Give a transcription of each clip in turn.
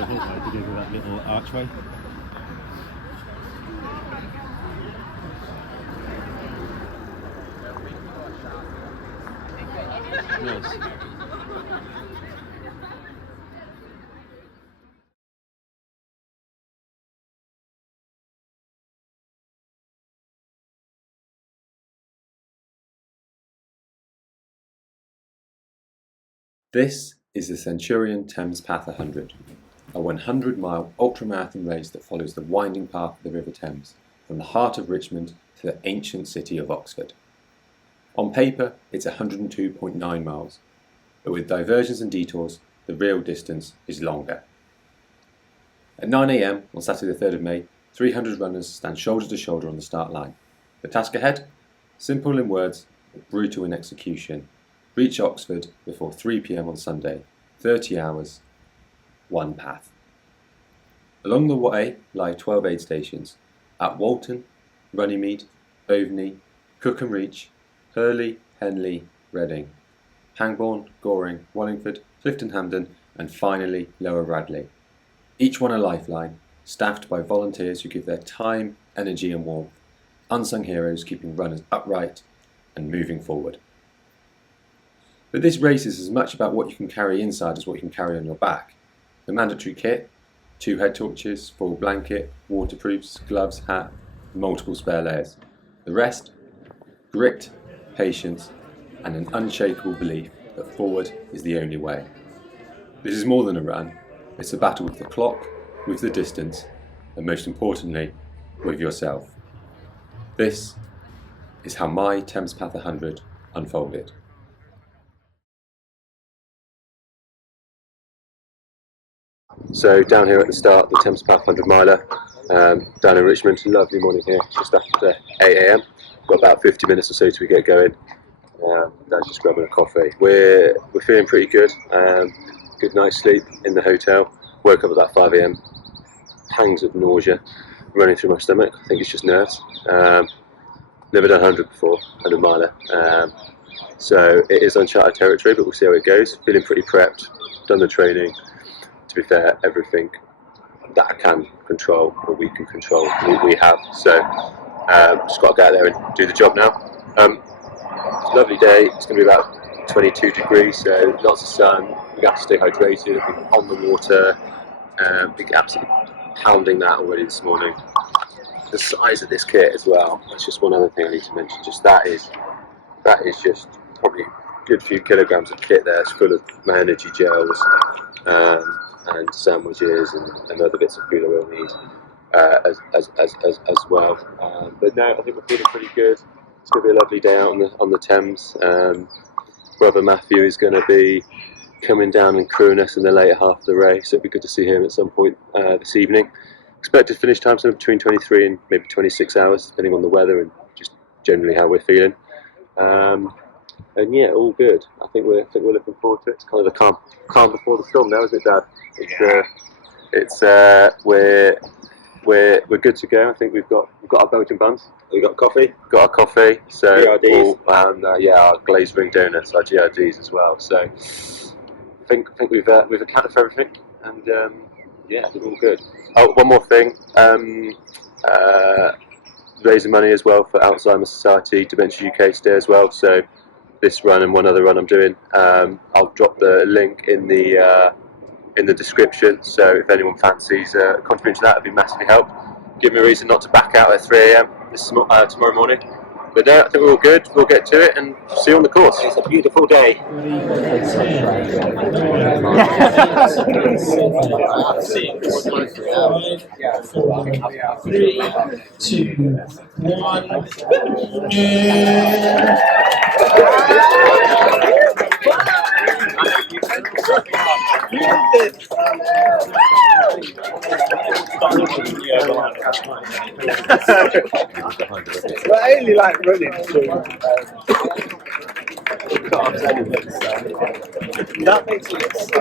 with it, like to go through that little archway. Nice. This is the Centurion Thames Path 100, a 100-mile ultramarathon race that follows the winding path of the River Thames from the heart of Richmond to the ancient city of Oxford. On paper, it's 102.9 miles, but with diversions and detours, the real distance is longer. At 9 AM on Saturday the 3rd of May, 300 runners stand shoulder to shoulder on the start line. The task ahead? Simple in words, but brutal in execution. Reach Oxford before 3 PM on Sunday, 30 hours, one path. Along the way lie 12 aid stations at Walton, Runnymede, Boveney, Cookham Reach, Hurley, Henley, Reading, Pangbourne, Goring, Wallingford, Clifton Hampden, and finally Lower Radley. Each one a lifeline, staffed by volunteers who give their time, energy and warmth, unsung heroes keeping runners upright and moving forward. But this race is as much about what you can carry inside as what you can carry on your back. The mandatory kit, 2 head torches, full blanket, waterproofs, gloves, hat, multiple spare layers. The rest? Grit, patience, and an unshakable belief that forward is the only way. This is more than a run, it's a battle with the clock, with the distance, and most importantly, with yourself. This is how my Thames Path 100 unfolded. So down here at the start, the Thames Path 100 miler, down in Richmond, lovely morning here, just after 8 AM. Got about 50 minutes or so till we get going. Dad's just grabbing a coffee. We're feeling pretty good. Good night's sleep in the hotel. Woke up about 5 AM. Pangs of nausea running through my stomach. I think it's just nerves. Never done 100 before, 100 miler. So it is uncharted territory, but we'll see how it goes. Feeling pretty prepped. Done the training. To be fair, everything that I can control, or we can control, we have. So just got to get out there and do the job now. It's a lovely day. It's going to be about 22 degrees, so lots of sun. We have to stay hydrated. I've been on the water. Been absolutely pounding that already this morning. The size of this kit as well. That's just one other thing I need to mention. Just that is just probably a good few kilograms of kit there. It's full of my energy gels. And sandwiches and other bits of food I will need as well. But no, I think we're feeling pretty good. It's going to be a lovely day out on the Thames. Brother Matthew is going to be coming down and crewing us in the later half of the race, so it'll be good to see him at some point this evening. Expected finish time somewhere between 23 and maybe 26 hours, depending on the weather and just generally how we're feeling. And yeah, all good. I think we're looking forward to it. It's kind of the calm before the storm now, isn't it, Dad? We're good to go. I think we've got our Belgian buns. We've got coffee. Got our coffee. So GRDs. Our glazed ring donuts, our GRDs as well. So I think we've accounted for everything, and yeah, I think we're all good. Oh, one more thing. Raising money as well for Alzheimer's Society, Dementia UK today as well. So this run and one other run I'm doing, I'll drop the link in the description. So if anyone fancies contributing to that, it'd be massively help. Give me a reason not to back out at 3 AM tomorrow morning. But I think we're all good. We'll get to it and see you on the course. It's a beautiful day. 3, 2, 1. Well, I only like running. That makes it so.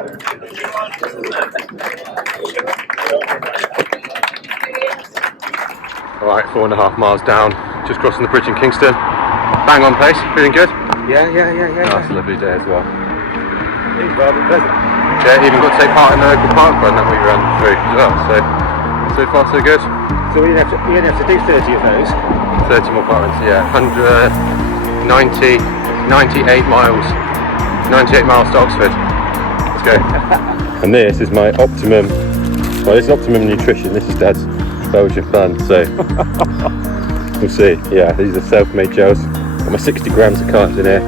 Alright, 4.5 miles down, just crossing the bridge in Kingston. Bang on pace, feeling good? Yeah. That's a lovely day as well. It's rather pleasant. Yeah, even got to take part in the park run that we ran through as well. So far so good. So we only have to do 30 of those. 30 more park runs, yeah. 98 miles. 98 miles to Oxford. Let's go. And this is my optimum. Well, this is optimum nutrition. This is Dad's Belgian fun. So we'll see. Yeah, these are self-made gels. Got my 60 grams of carbs in here.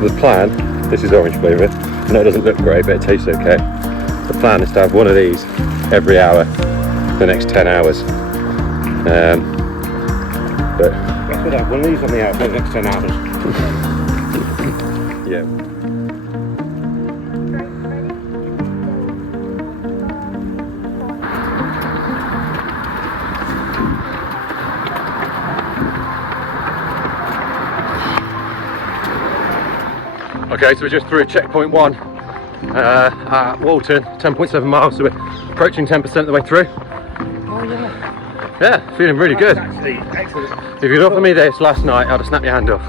The plan. This is orange flavour. I know it doesn't look great, but it tastes okay. The plan is to have one of these every hour for the next 10 hours. But That's what I have one of these on the hour for the next 10 hours. yeah. Okay, so we're just through checkpoint 1 at Walton, 10.7 miles, so we're approaching 10% of the way through. Oh yeah. Yeah, feeling really good. Actually, excellent. If you'd offered me this last night, I'd have snapped your hand off.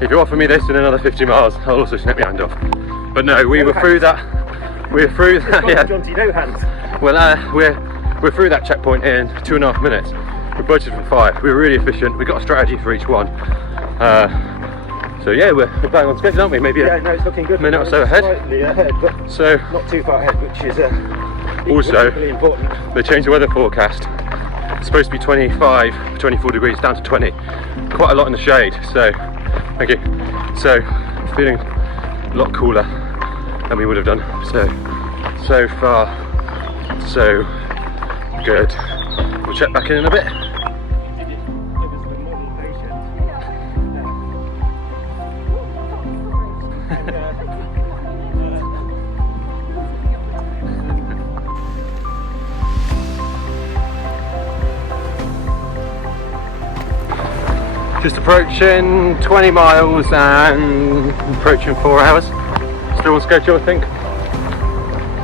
If you offer me this in another 50 miles, I'll also snap your hand off. But no, we were through that. We're through that. Yeah. Jonty, no hands. Well, we're through that checkpoint in 2.5 minutes. We budgeted for 5. We were really efficient. We got a strategy for each one. So yeah, we're bang on schedule, aren't we? Maybe Yeah, no, it's looking good. minute or so ahead. Slightly ahead, but So not too far ahead, which is Also- really important. they changed the weather forecast. It's supposed to be 25, 24 degrees down to 20. Quite a lot in the shade. So thank you. So feeling a lot cooler than we would have done. So far, so good. We'll check back in a bit. Just approaching 20 miles and approaching 4 hours. Still on schedule, I think.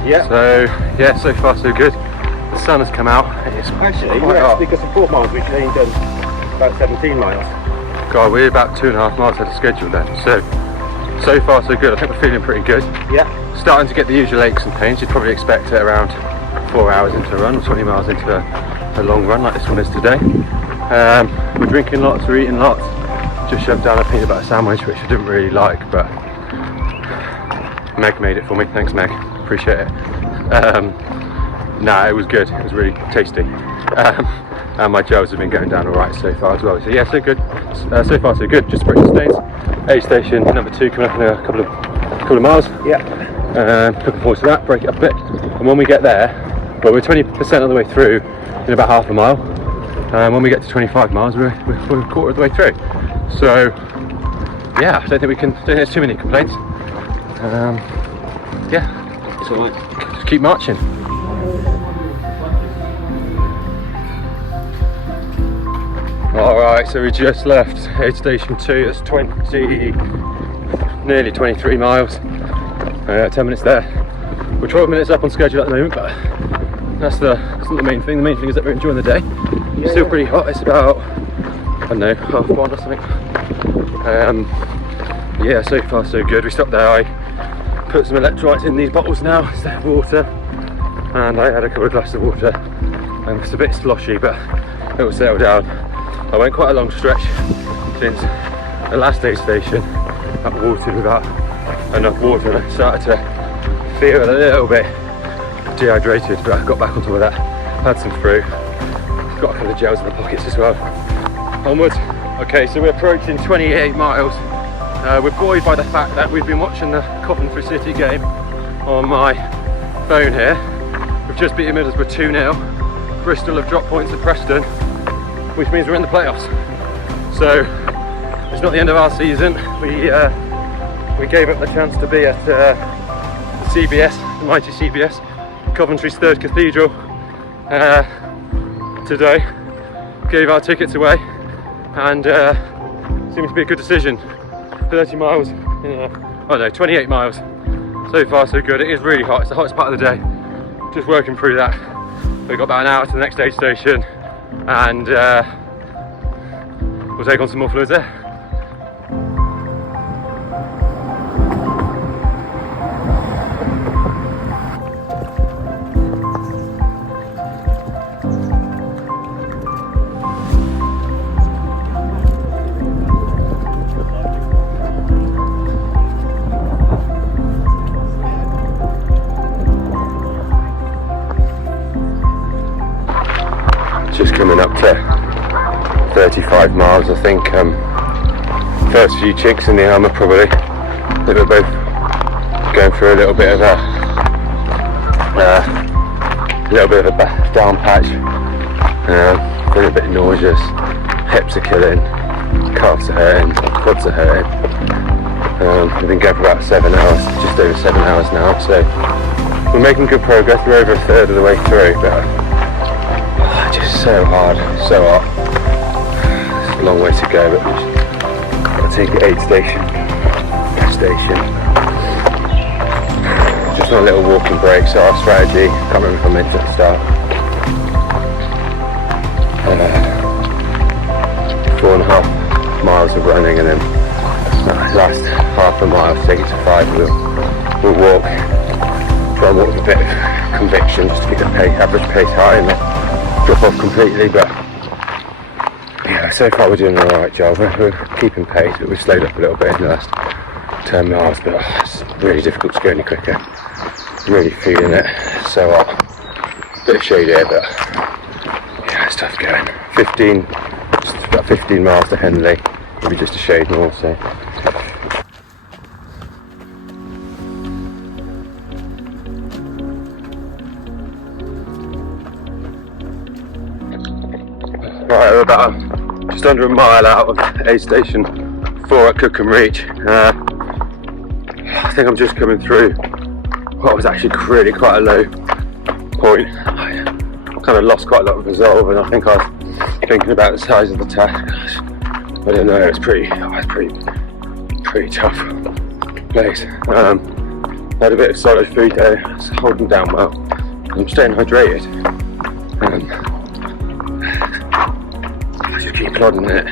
Yeah. So yeah, so far so good. The sun has come out. It's Actually, quite yes, hot. because of 4 miles, we've only done about 17 miles. God, we're about 2.5 miles ahead of schedule then. So far so good. I think we're feeling pretty good. Yeah. Starting to get the usual aches and pains. You'd probably expect it around 4 hours into a run, or 20 miles into a long run like this one is today. We're drinking lots, we're eating lots. Just shoved down a peanut butter sandwich, which I didn't really like, but Meg made it for me. Thanks, Meg. Appreciate it. Nah, it was good. It was really tasty. And my gels have been going down all right so far as well. So yeah, so good. So far so good. Just approaching Staines. Aid station number 2 coming up in a couple of miles. Yeah. Looking forward to that. Break it up a bit. And when we get there, well, we're 20% of the way through in about half a mile. When we get to 25 miles, we're a quarter of the way through. So yeah, I don't think there's too many complaints. Yeah, it's all right. Just keep marching. Alright, so we just left aid station 2. It's nearly 23 miles. 10 minutes there. We're 12 minutes up on schedule at the moment, but that's not the main thing. The main thing is that we're enjoying the day. Yeah. Still pretty hot. It's about, I don't know, 1:30 or something. Yeah, so far so good. We stopped there. I put some electrolytes in these bottles now instead of water, and I had a couple of glasses of water, and it's a bit sloshy, but it will settle down. I went quite a long stretch since the last aid station at Walton without enough water, and I started to feel a little bit dehydrated, but I got back on top of that, had some fruit, got a couple of gels in the pockets as well. Onwards. Okay, so we're approaching 28 miles. We're buoyed by the fact that we've been watching the Coventry City game on my phone here. We've just beaten Middlesbrough 2-0. Bristol have dropped points at Preston, which means we're in the playoffs. So it's not the end of our season. We gave up the chance to be at CBS, the mighty CBS, Coventry's third cathedral today. Gave our tickets away, and seemed to be a good decision. 30 miles, 28 miles. So far so good. It is really hot. It's the hottest part of the day. Just working through that. We've got about an hour to the next aid station, and we'll take on some more fluids there. 35 miles, I think. First few chinks in the armour probably. They were both going through a little bit of a down patch. Feeling a bit nauseous. Hips are killing. Calves are hurting. Quads are hurting. We've been going for about 7 hours, just over 7 hours now. So we're making good progress. We're over a third of the way through, but just so hard, so hot. It's a long way to go, but we've got to take the aid station. Just on a little walking break, so our strategy, can't remember if I mentioned at the start. 4.5 miles of running, and then last half a mile, take it to 5, we'll walk. Try and walk with a bit of conviction, just to keep the average pace high and not drop off completely, but yeah, so far we're doing an alright job. We're keeping pace, but we've slowed up a little bit in the last 10 miles, but it's really difficult to go any quicker. Really feeling it, so hot. Bit of shade here, but yeah, it's tough going. Just about 15 miles to Henley, maybe just a shade more, so. Right, we're about just under a mile out of aid station 4 at Cookham Reach. I think I'm just coming through what was actually really quite a low point. I kind of lost quite a lot of resolve, and I think I was thinking about the size of the task. I don't know, it's pretty tough place. Had a bit of solid food there, it's holding down well. I'm staying hydrated. I just keep plodding it.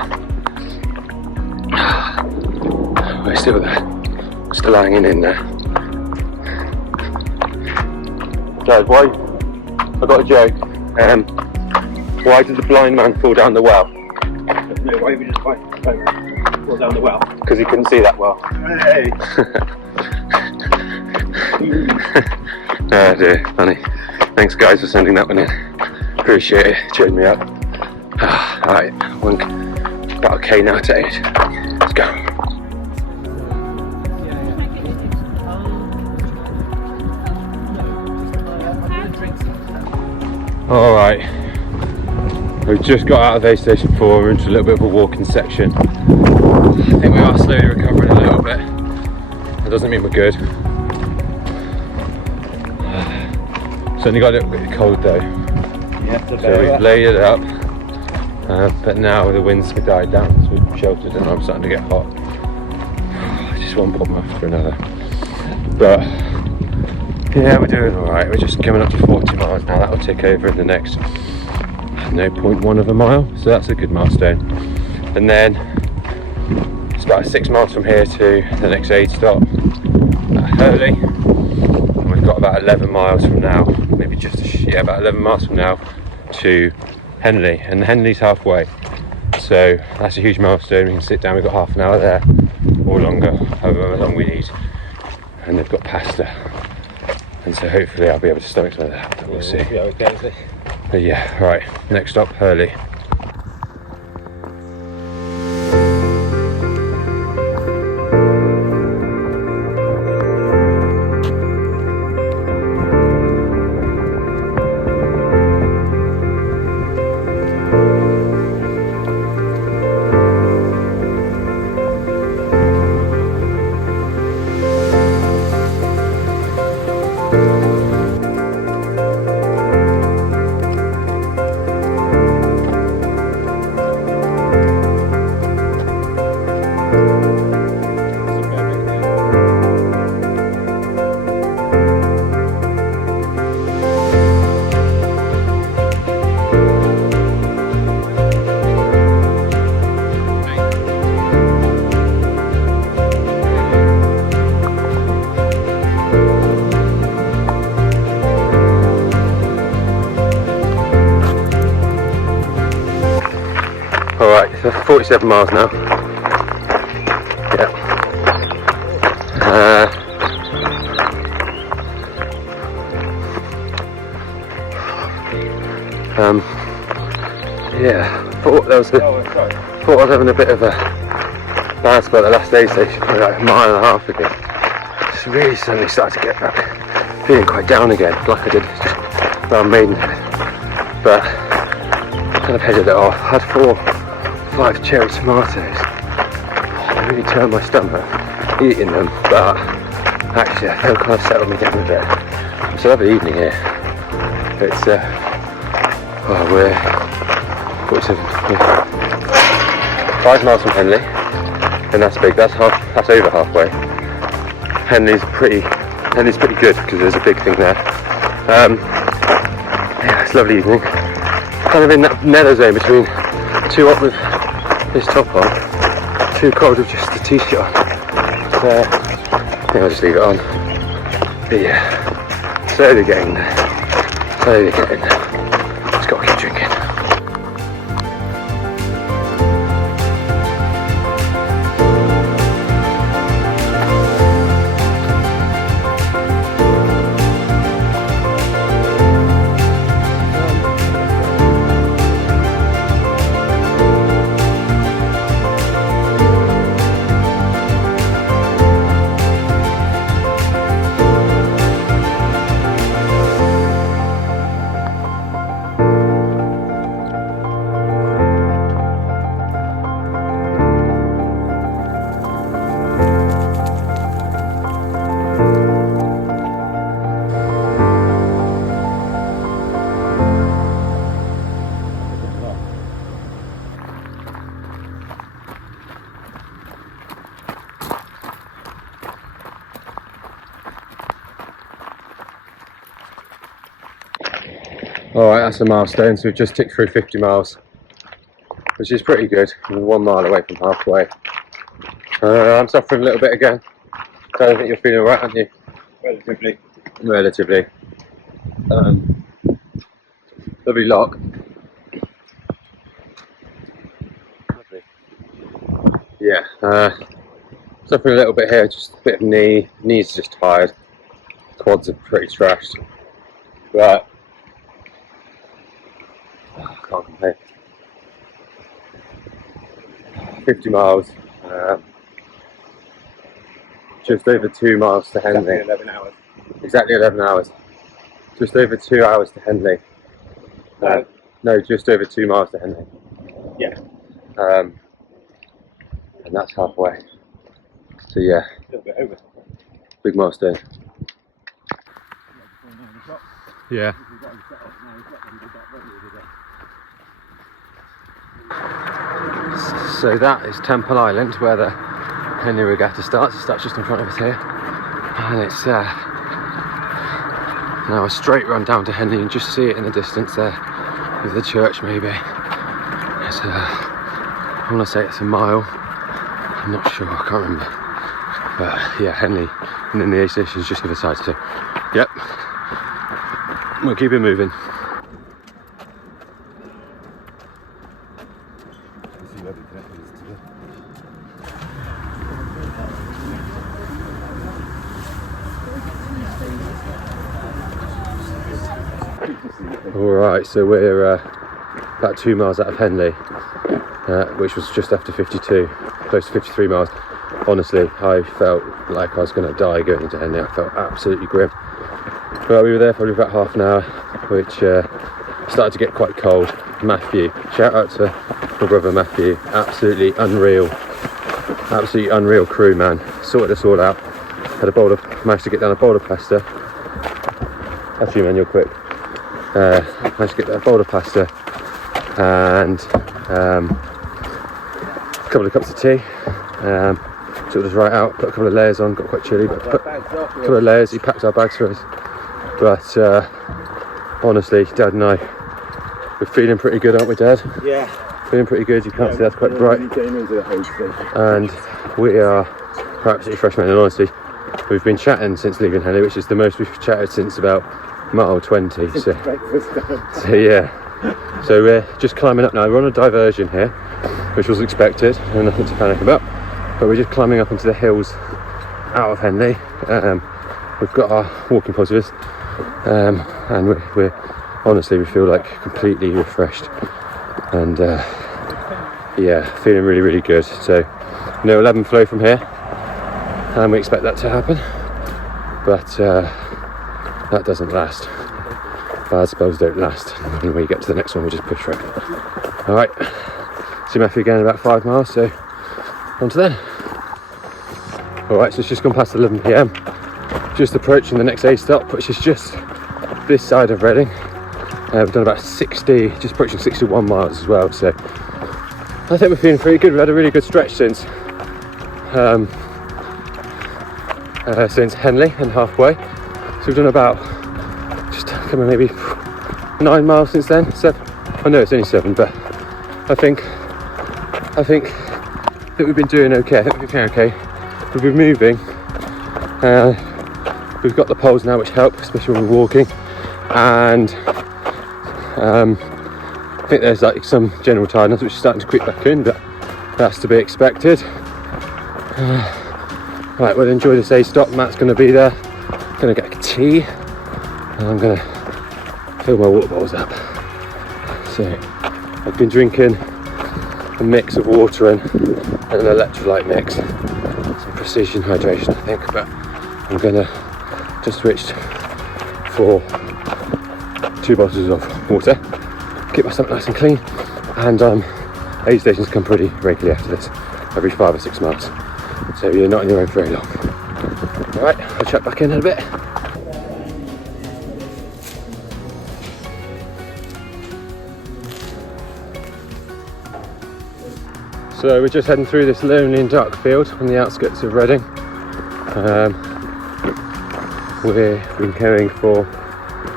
We're still there, still hanging in there. Guys, why? I got a joke. Why did the blind man fall down the well? No, why we just fall down the well? Because he couldn't see that well. Hey! Oh dear, funny. Thanks guys for sending that one in. Appreciate it, cheered me up. Alright, about a K now to 8. Let's go. Alright, we've just got out of aid station 4, we're into a little bit of a walking section. I think we are slowly recovering a little bit. That doesn't mean we're good. Certainly got a little bit cold though. Yeah, So we've laid it up, but now the winds have died down, so we've sheltered and I'm starting to get hot. Just one problem after another. But yeah, we're doing alright. We're just coming up to 40 miles now. That will tick over in the next 0.1 of a mile, so that's a good milestone. And then it's about 6 miles from here to the next aid stop at Hurley. And we've got about 11 miles from now, maybe about 11 miles from now to Henley, and Henley's halfway. So that's a huge milestone. We can sit down, we've got half an hour there, or longer, however long we need. And they've got pasta. And so hopefully I'll be able to stomach some of that, but we'll see. But yeah, right, next stop, Hurley. Alright, so 47 miles now. Yeah. Yeah. thought I was having a bit of a bad spot at the last aid station, probably like a mile and a half ago. Just really suddenly started to get back, feeling quite down again, like I did around Maidenhead. But kind of headed it off. Had 4 or 5 cherry tomatoes. I really turned my stomach eating them, but actually I felt kind of settled me down a bit. It's a lovely evening here. It's we're 5 miles from Henley, and that's big. That's over halfway. Henley's pretty good because there's a big thing there. Yeah, it's a lovely evening. Kind of in that nether zone between too hot with this top on, too cold with just the t-shirt on. So yeah, I'll just leave it on. But yeah, slowly getting there. Just gotta keep drinking. Alright, that's a milestone, so we've just ticked through 50 miles, which is pretty good. We're 1 mile away from halfway. I'm suffering a little bit again. So I think you're feeling alright, aren't you? Relatively. Lovely lock. Lovely. Yeah, suffering a little bit here, just a bit of knees are just tired. Quads are pretty trashed. But can't complain. 50 miles, just over 2 miles to Henley. Exactly 11 hours. Exactly 11 hours. Just over 2 hours to Henley. No, just over 2 miles to Henley. Yeah. And that's halfway. So yeah, A little bit over. big milestone. Yeah. So that is Temple Island, where the Henley Regatta starts. It starts just in front of us here, and it's now a straight run down to Henley. You can just see it in the distance there, with the church maybe. It's I want to say it's a mile. I'm not sure. I can't remember. But yeah, Henley, and then the aid station is just the other side. So, yep, we'll keep it moving. Alright, so we're about 2 miles out of Henley, which was just after 52, close to 53 miles. Honestly, I felt like I was going to die going into Henley. I felt absolutely grim. But we were there probably about half an hour, which started to get quite cold. Matthew, shout out to my brother Matthew, absolutely unreal crew, man. Sorted us all out. Managed to get down a boulder plaster. Actually, man, you're quick. Managed to get that boulder plaster and a couple of cups of tea. Took us right out, put a couple of layers on, got quite chilly, but put a couple of layers. He packed our bags for us. But honestly, Dad and I, we're feeling pretty good, aren't we, Dad? Yeah. Feeling pretty good. You can't see that's quite bright. And we are absolutely fresh, man. And honestly, we've been chatting since leaving Henley, which is the most we've chatted since about mile 20. So yeah. So we're just climbing up now. We're on a diversion here, which was expected and nothing to panic about. But we're just climbing up into the hills out of Henley. We've got our walking pods with us, and we're honestly, we feel like completely refreshed and yeah, feeling really, really good. So no 11 flow from here, and we expect that to happen, but that doesn't last. Bad spells don't last, and when we get to the next one we just push for it. Alright, see Matthew again in about 5 miles, so on to then. Alright, so it's just gone past 11 PM, just approaching the next A stop, which is just this side of Reading. We've done about 60, just approaching 61 miles as well, so I think we're feeling pretty good. We had a really good stretch since Henley and halfway, so we've done about just coming maybe 9 miles since then. 7, I know it's only 7, but I think we've been doing okay. I think we've been okay. We've been moving. We've got the poles now, which help, especially when we're walking, and I think there's like some general tiredness which is starting to creep back in, but that's to be expected. Right, we'll enjoy this A stop. Matt's going to be there. Going to get a tea, and I'm going to fill my water bottles up. So I've been drinking a mix of water and an electrolyte mix, some precision hydration I think, but I'm going to just switch for 2 bottles of water, keep my stomach nice and clean, and aid stations come pretty regularly after this, every 5 or 6 miles, so you're not on your own for very long. Alright, I'll check back in a bit. So we're just heading through this lonely and dark field on the outskirts of Reading. We've been going for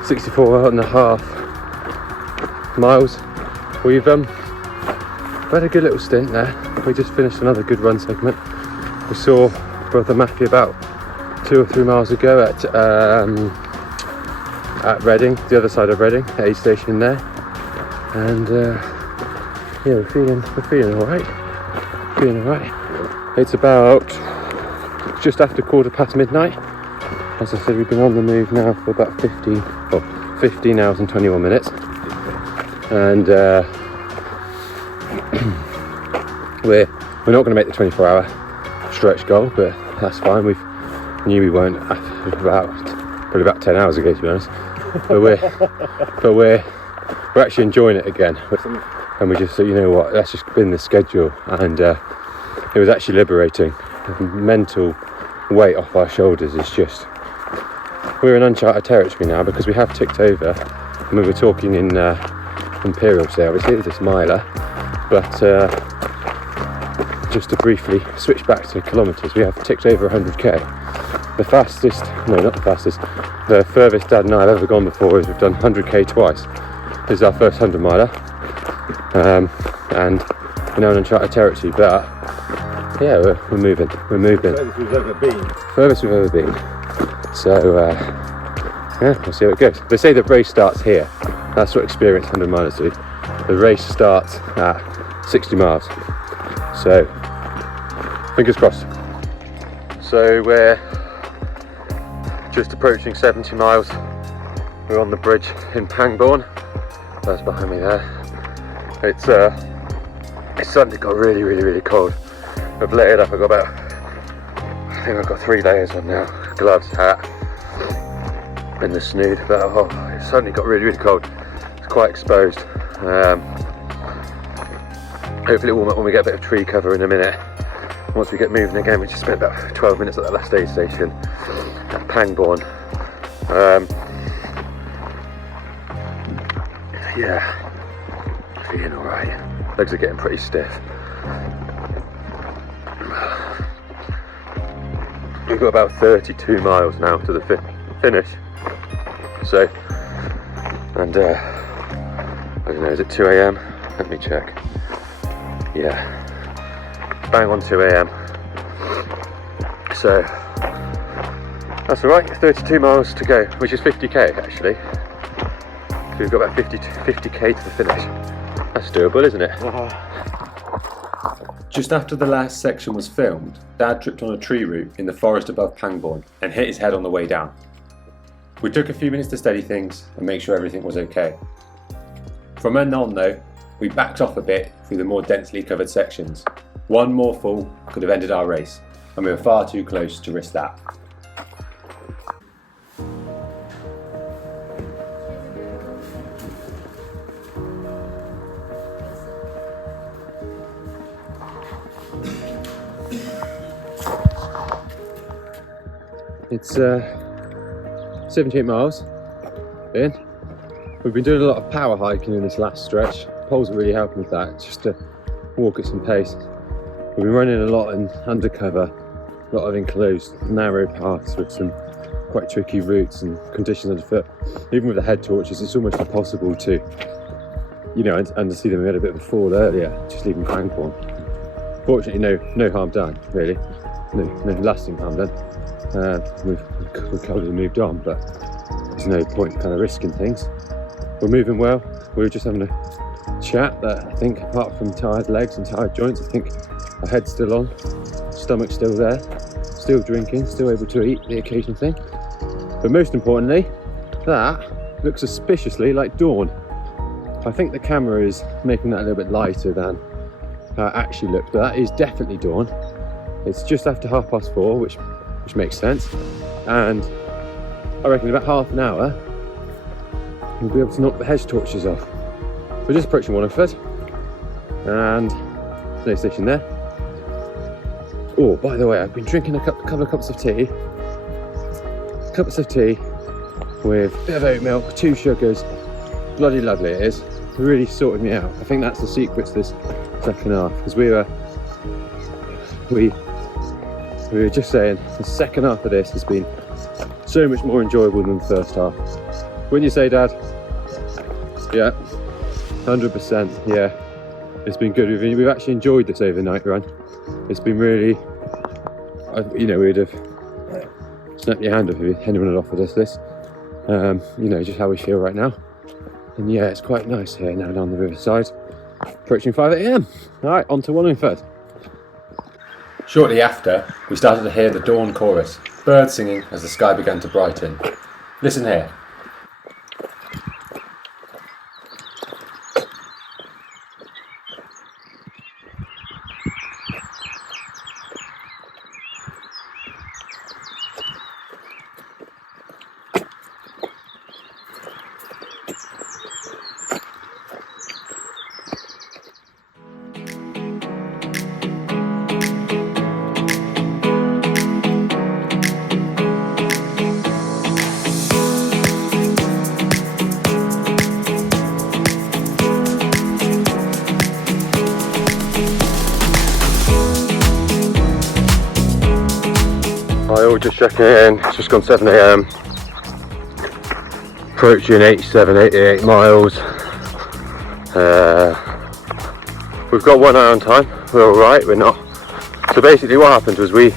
64.5 miles. We've had a good little stint there. We just finished another good run segment. We saw brother Matthew about 2 or 3 miles ago at Reading, the other side of Reading, aid station there, and yeah, we're feeling all right. It's about just after midnight. As I said, we've been on the move now for about 15 hours and 21 minutes, and we're not going to make the 24-hour stretch goal, but that's fine. We knew we weren't probably about 10 hours ago, to be honest. But we're actually enjoying it again, and we just thought, you know what, that's just been the schedule, and it was actually liberating. The mental weight off our shoulders is just, we're in uncharted territory now, because we have ticked over. I mean, we're talking in Imperial today, obviously, this miler, but just to briefly switch back to kilometres, we have ticked over 100k. The fastest, no, not the fastest, the furthest Dad and I have ever gone before is we've done 100k twice. This is our first 100 miler, and we're now in uncharted territory, but yeah, we're moving. Furthest we've ever been. So yeah, we'll see how it goes. They say the race starts here. That's what experienced 100 milers do. The race starts at 60 miles. So fingers crossed. So we're just approaching 70 miles. We're on the bridge in Pangbourne. That's behind me there. It's suddenly got really cold. I've layered up. I think I've got 3 layers on now. Gloves, hat, and the snood. But oh, it suddenly got really cold. It's quite exposed. Hopefully it will warm up when we get a bit of tree cover in a minute. Once we get moving again, we just spent about 12 minutes at that last aid station at Pangbourne. Yeah, feeling alright. Legs are getting pretty stiff. We've got about 32 miles now to the finish. So, and I don't know, is it 2 AM? Let me check. Yeah, bang on 2 AM. So that's alright, 32 miles to go, which is 50k actually. So we've got about 50k to the finish. That's doable, isn't it? Just after the last section was filmed, Dad tripped on a tree root in the forest above Pangbourne and hit his head on the way down. We took a few minutes to steady things and make sure everything was okay. From then on though, we backed off a bit through the more densely covered sections. One more fall could have ended our race, and we were far too close to risk that. It's 78 miles in. We've been doing a lot of power hiking in this last stretch. Poles are really helping with that, just to walk at some pace. We've been running a lot in undercover, a lot of enclosed narrow paths with some quite tricky routes and conditions underfoot. Even with the head torches, it's almost impossible to, and to see them, we had a bit of a fall earlier, just leaving Cranbourne. Fortunately, no harm done, really. No lasting harm done. We've recovered and moved on, but there's no point kind of risking things. We're moving well. We were just having a chat that I think, apart from tired legs and tired joints, I think our head's still on, stomach's still there, still drinking, still able to eat the occasional thing. But most importantly, that looks suspiciously like dawn. I think the camera is making that a little bit lighter than how it actually looks, but that is definitely dawn. It's just after 4:30, which makes sense, and I reckon in about half an hour we'll be able to knock the hedge torches off. We're just approaching Wallingford, and there's no station there. Oh, by the way, I've been drinking a couple of cups of tea with a bit of oat milk, 2 sugars. Bloody lovely it is. It really sorted me out. I think that's the secret to this second half, because we were just saying the second half of this has been so much more enjoyable than the first half. Wouldn't you say, Dad? Yeah, 100%. Yeah, it's been good. We've actually enjoyed this overnight run. It's been really, we'd have snapped your hand off if anyone had offered us this. Just how we feel right now. And yeah, it's quite nice here now down the riverside. Approaching 5 AM. All right, on to Wallingford. Shortly after, we started to hear the dawn chorus, birds singing as the sky began to brighten. Listen here. Just checking in, it's just gone 7 AM, approaching 88 miles. We've got 1 hour on time, we're alright, we're not. So basically what happened was as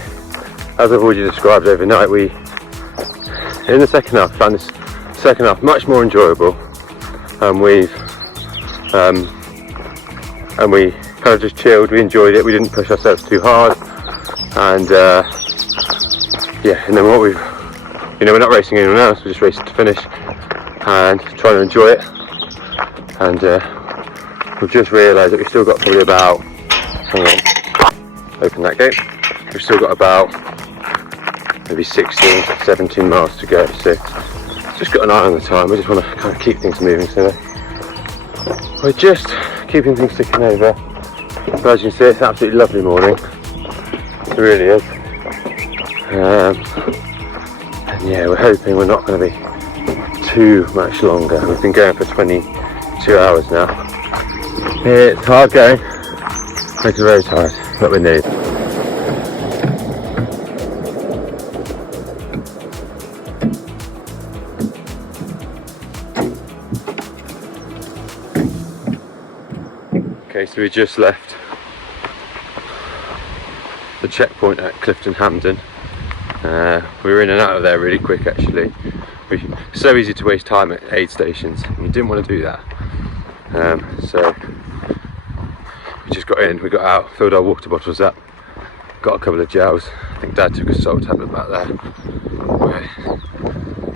I've already described overnight, in the second half, found this second half much more enjoyable, and we kind of just chilled, we enjoyed it, we didn't push ourselves too hard, and and then we're not racing anyone else, we're just racing to finish and trying to enjoy it. And we've just realised that we've still got probably about, open that gate, we've still got about maybe 16, 17 miles to go, so just got an eye on the time. We just want to kind of keep things moving, so we're just keeping things ticking over. So as you can see, it's an absolutely lovely morning, it really is. And yeah, we're hoping we're not going to be too much longer. We've been going for 22 hours now. It's hard going, makes us very tired, but we need. Okay, so we just left the checkpoint at Clifton Hampden. We were in and out of there really quick actually. It's so easy to waste time at aid stations, and we didn't want to do that. So we just got in, we got out, filled our water bottles up, got a couple of gels. I think Dad took a salt tablet back there. We're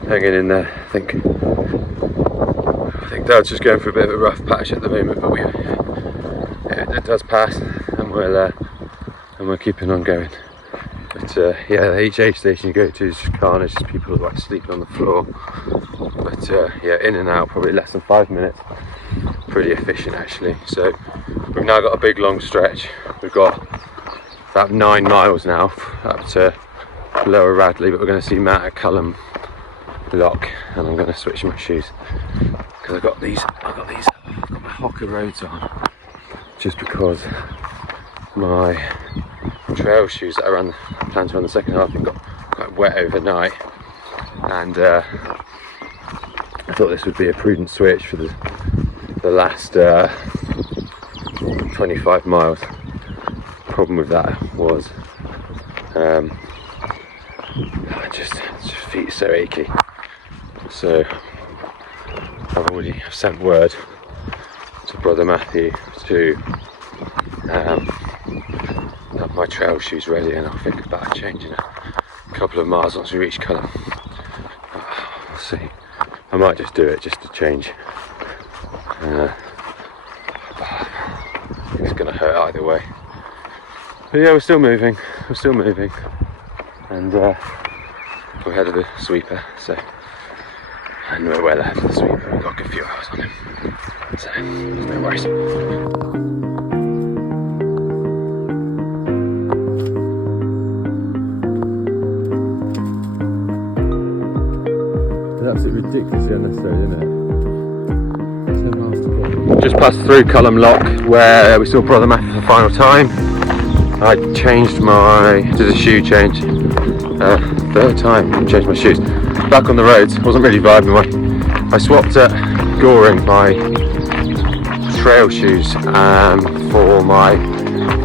hanging in there, I think I think Dad's just going for a bit of a rough patch at the moment, but it does pass, and we're keeping on going. But yeah, each aid station you go to is just carnage, just people like sleeping on the floor. But yeah, in and out, probably less than 5 minutes. Pretty efficient actually. So we've now got a big long stretch. We've got about 9 miles now up to Lower Radley, but we're going to see Matt at Culham Lock, and I'm going to switch my shoes because I've got my Hocker roads on, just because my trail shoes that I plan to run the second half got quite wet overnight, and I thought this would be a prudent switch for the last 25 miles. Problem with that was just feet are so achy, so I've already sent word to Brother Matthew to have my trail shoes ready, and I'll think about changing a couple of miles once we reach Culham. We'll see. I might just do it just to change. It's going to hurt either way. But yeah, we're still moving, and we're ahead of the sweeper, and we're well ahead of the sweeper. We've got a good few hours on him, so there's no worries. It's absolutely ridiculously unnecessary, isn't it? 10 miles to go. Just passed through Culham Lock, where we saw Brother Matthew for the final time. I did a shoe change, third time, changed my shoes. Back on the roads, wasn't really vibing. I swapped at Goring my trail shoes for my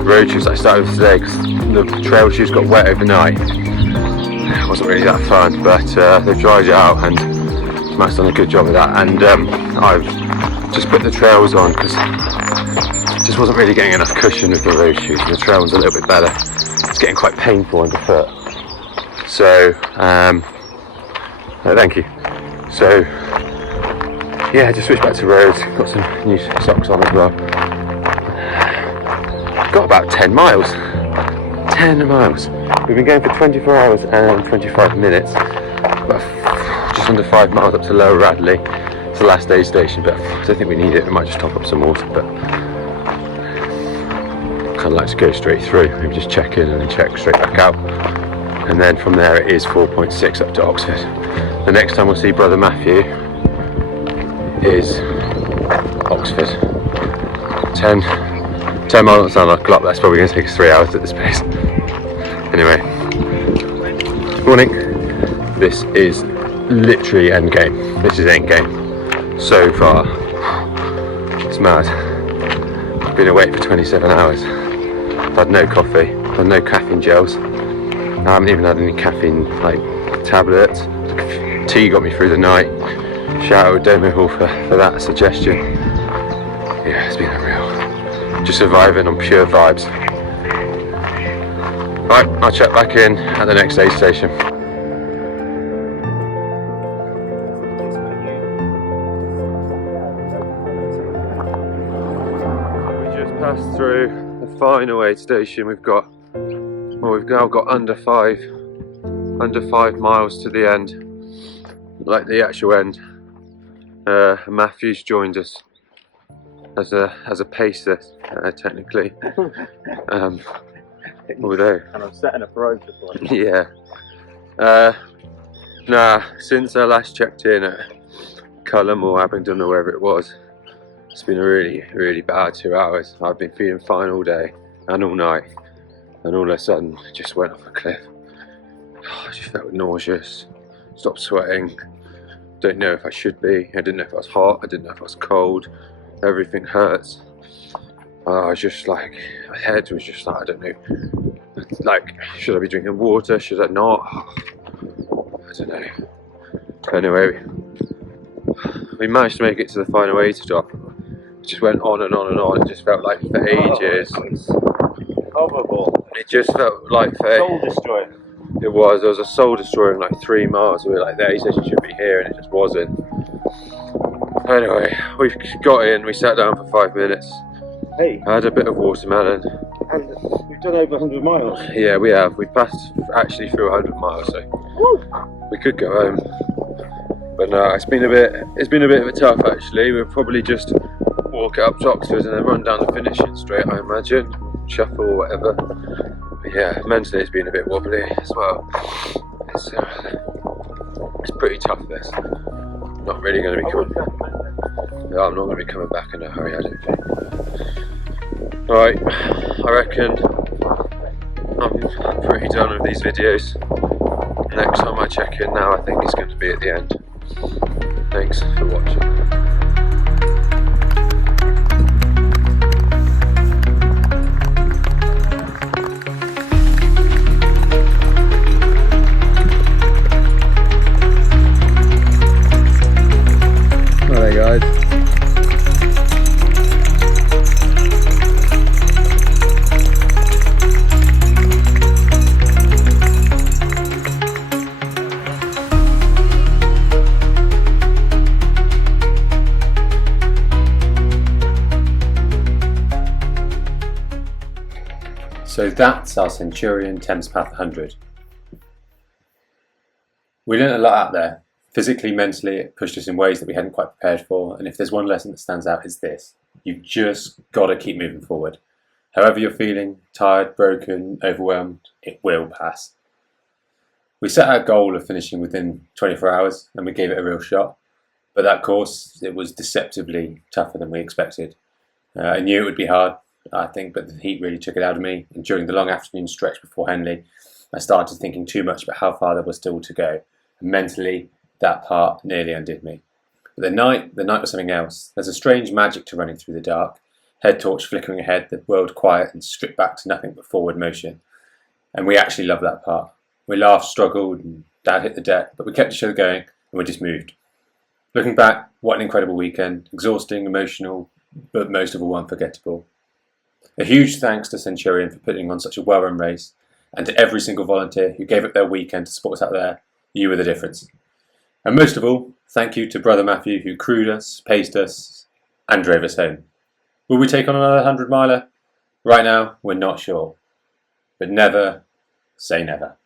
road shoes that I started with today, because the trail shoes got wet overnight. It wasn't really that fun, but they've dried it out, and Matt's done a good job of that. And I've just put the trails on because just wasn't really getting enough cushion with the road shoes. The trail one's a little bit better. It's getting quite painful underfoot. So, thank you. So, yeah, just switched back to roads. Got some new socks on as well. Got about 10 miles. 10 miles. We've been going for 24 hours and 25 minutes. About just under 5 miles up to Lower Radley. It's the last aid station, but I don't think we need it. We might just top up some water, but kind of like to go straight through. Maybe just check in and then check straight back out. And then from there it is 4.6 up to Oxford. The next time we'll see Brother Matthew is Oxford. 10 miles on the sound like a clock. That's probably going to take us 3 hours at this pace. Anyway, morning. This is literally endgame. This is endgame. So far, it's mad. I've been awake for 27 hours. I've had no coffee, I've had no caffeine gels. I haven't even had any caffeine like tablets. Tea got me through the night. Shout out to Domo Hall for that suggestion. Yeah, it's been unreal. Just surviving on pure vibes. Right, I'll check back in at the next aid station. We just passed through the final aid station. We've now got under 5 miles to the end, like the actual end. Matthew's joined us as a pacer, technically. Although, And I'm setting up roads before. yeah. Nah, since I last checked in at Culham or Abingdon or wherever it was, it's been a really, really bad 2 hours. I've been feeling fine all day and all night, and all of a sudden it just went off a cliff. I just felt nauseous, stopped sweating, don't know if I should be, I didn't know if I was hot, I didn't know if I was cold, everything hurts. I was just like, my head was just like, I don't know, like, should I be drinking water, should I not? I don't know. But anyway, we managed to make it to the final aid stop. It just went on and on and on. It just felt like for ages. Horrible. It just felt like for Soul destroyer. It was. There was a soul destroyer in like 3 miles. We were like, the aid station should be here, and it just wasn't. Anyway, we got in, we sat down for 5 minutes. Hey, I had a bit of watermelon. and we've done over 100 miles. Yeah, we have. We passed actually through 100 miles, so we could go home. But no, it's been a bit of a tough actually. We'll probably just walk up to Oxford and then run down the finishing straight, I imagine. Shuffle or whatever. But yeah, mentally it's been a bit wobbly as well. It's pretty tough this. Not really going to be coming. No, I'm not going to be coming back in a hurry, I don't think. Right, I reckon I'm pretty done with these videos. Next time I check in now, I think it's going to be at the end. Thanks for watching. Guys. So that's our Centurion Thames Path 100. We learned a lot out there. Physically, mentally, it pushed us in ways that we hadn't quite prepared for, and if there's one lesson that stands out, it's this. You've just got to keep moving forward. However you're feeling, tired, broken, overwhelmed, it will pass. We set our goal of finishing within 24 hours, and we gave it a real shot. But that course, it was deceptively tougher than we expected. I knew it would be hard, I think, but the heat really took it out of me, and during the long afternoon stretch before Henley, I started thinking too much about how far there was still to go. And mentally, that part nearly undid me. But the night was something else. There's a strange magic to running through the dark. Head torch flickering ahead, the world quiet and stripped back to nothing but forward motion. And we actually loved that part. We laughed, struggled, and Dad hit the deck, but we kept each other going and we just moved. Looking back, what an incredible weekend. Exhausting, emotional, but most of all unforgettable. A huge thanks to Centurion for putting on such a well-run race, and to every single volunteer who gave up their weekend to support us out there. You were the difference. And most of all, thank you to Brother Matthew who crewed us, paced us, and drove us home. Will we take on another 100 miler? Right now, we're not sure. But never say never.